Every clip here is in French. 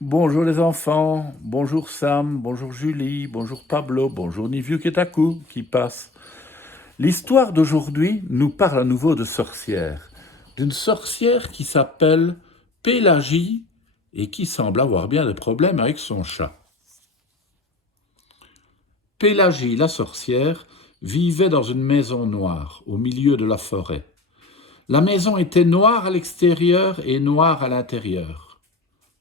Bonjour les enfants, bonjour Sam, bonjour Julie, bonjour Pablo, bonjour Niviu Ketaku qui passe. L'histoire d'aujourd'hui nous parle à nouveau de sorcières, d'une sorcière qui s'appelle Pélagie et qui semble avoir bien des problèmes avec son chat. Pélagie, la sorcière, vivait dans une maison noire au milieu de la forêt. La maison était noire à l'extérieur et noire à l'intérieur.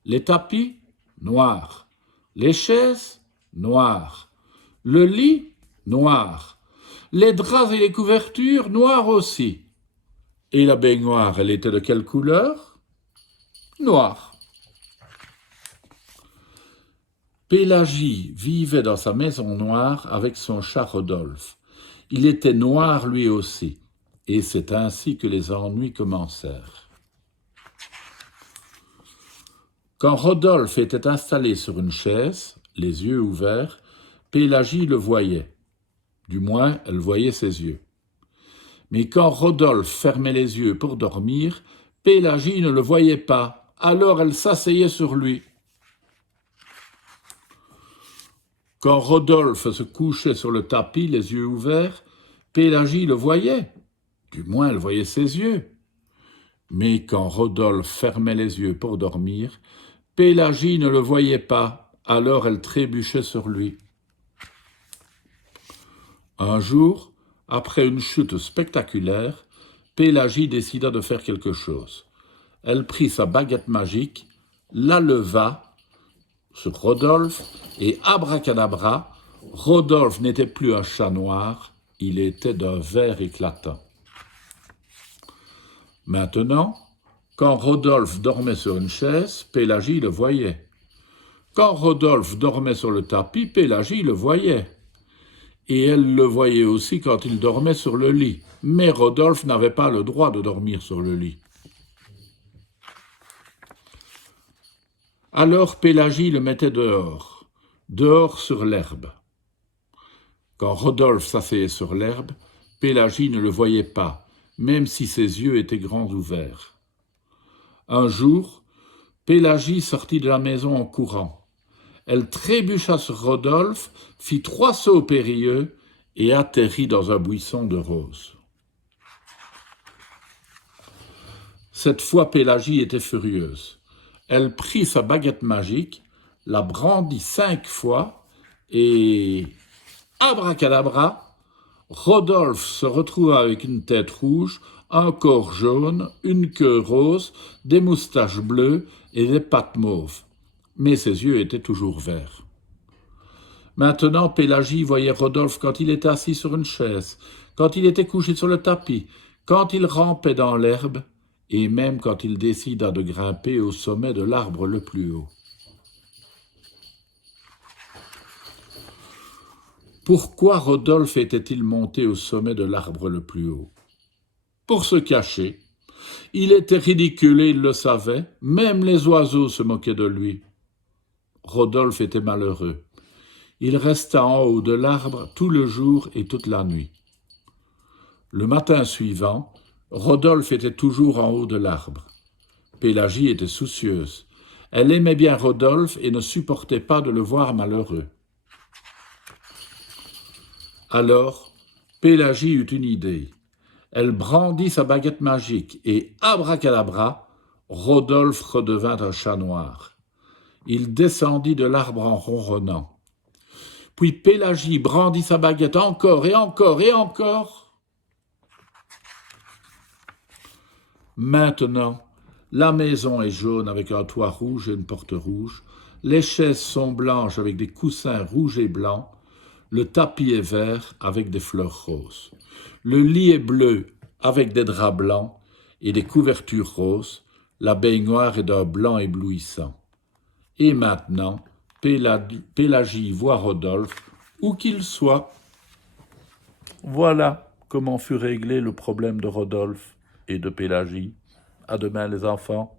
Les tapis, noirs. Les chaises, noires. Le lit, noir. Les draps et les couvertures, noirs aussi. Et la baignoire, elle était de quelle couleur? Noire. Pélagie vivait dans sa maison noire avec son chat Rodolphe. Il était noir lui aussi, et c'est ainsi que les ennuis commencèrent. Quand Rodolphe était installé sur une chaise, les yeux ouverts, Pélagie le voyait. Du moins, elle voyait ses yeux. Mais quand Rodolphe fermait les yeux pour dormir, Pélagie ne le voyait pas. Alors elle s'asseyait sur lui. Quand Rodolphe se couchait sur le tapis, les yeux ouverts, Pélagie le voyait. Du moins, elle voyait ses yeux. Mais quand Rodolphe fermait les yeux pour dormir, Pélagie ne le voyait pas. Alors elle trébuchait sur lui. Un jour, après une chute spectaculaire, Pélagie décida de faire quelque chose. Elle prit sa baguette magique, la leva sur Rodolphe et abracadabra, Rodolphe n'était plus un chat noir, il était d'un vert éclatant. Maintenant, quand Rodolphe dormait sur une chaise, Pélagie le voyait. Quand Rodolphe dormait sur le tapis, Pélagie le voyait. Et elle le voyait aussi quand il dormait sur le lit. Mais Rodolphe n'avait pas le droit de dormir sur le lit. Alors Pélagie le mettait dehors sur l'herbe. Quand Rodolphe s'asseyait sur l'herbe, Pélagie ne le voyait pas, même si ses yeux étaient grands ouverts. Un jour, Pélagie sortit de la maison en courant. Elle trébucha sur Rodolphe, fit 3 sauts périlleux et atterrit dans un buisson de roses. Cette fois, Pélagie était furieuse. Elle prit sa baguette magique, la brandit 5 fois et, abracadabra, Rodolphe se retrouva avec une tête rouge, un corps jaune, une queue rose, des moustaches bleues et des pattes mauves. Mais ses yeux étaient toujours verts. Maintenant, Pélagie voyait Rodolphe quand il était assis sur une chaise, quand il était couché sur le tapis, quand il rampait dans l'herbe, et même quand il décida de grimper au sommet de l'arbre le plus haut. Pourquoi Rodolphe était-il monté au sommet de l'arbre le plus haut? Pour se cacher. Il était ridicule et il le savait, même les oiseaux se moquaient de lui. Rodolphe était malheureux. Il resta en haut de l'arbre tout le jour et toute la nuit. Le matin suivant, Rodolphe était toujours en haut de l'arbre. Pélagie était soucieuse. Elle aimait bien Rodolphe et ne supportait pas de le voir malheureux. Alors, Pélagie eut une idée. Elle brandit sa baguette magique et, abracadabra, Rodolphe redevint un chat noir. Il descendit de l'arbre en ronronnant. Puis Pélagie brandit sa baguette encore et encore et encore. Maintenant, la maison est jaune avec un toit rouge et une porte rouge. Les chaises sont blanches avec des coussins rouges et blancs. Le tapis est vert avec des fleurs roses. Le lit est bleu avec des draps blancs et des couvertures roses. La baignoire est d'un blanc éblouissant. Et maintenant, Pélagie voit Rodolphe, où qu'il soit. Voilà comment fut réglé le problème de Rodolphe et de Pélagie. À demain les enfants.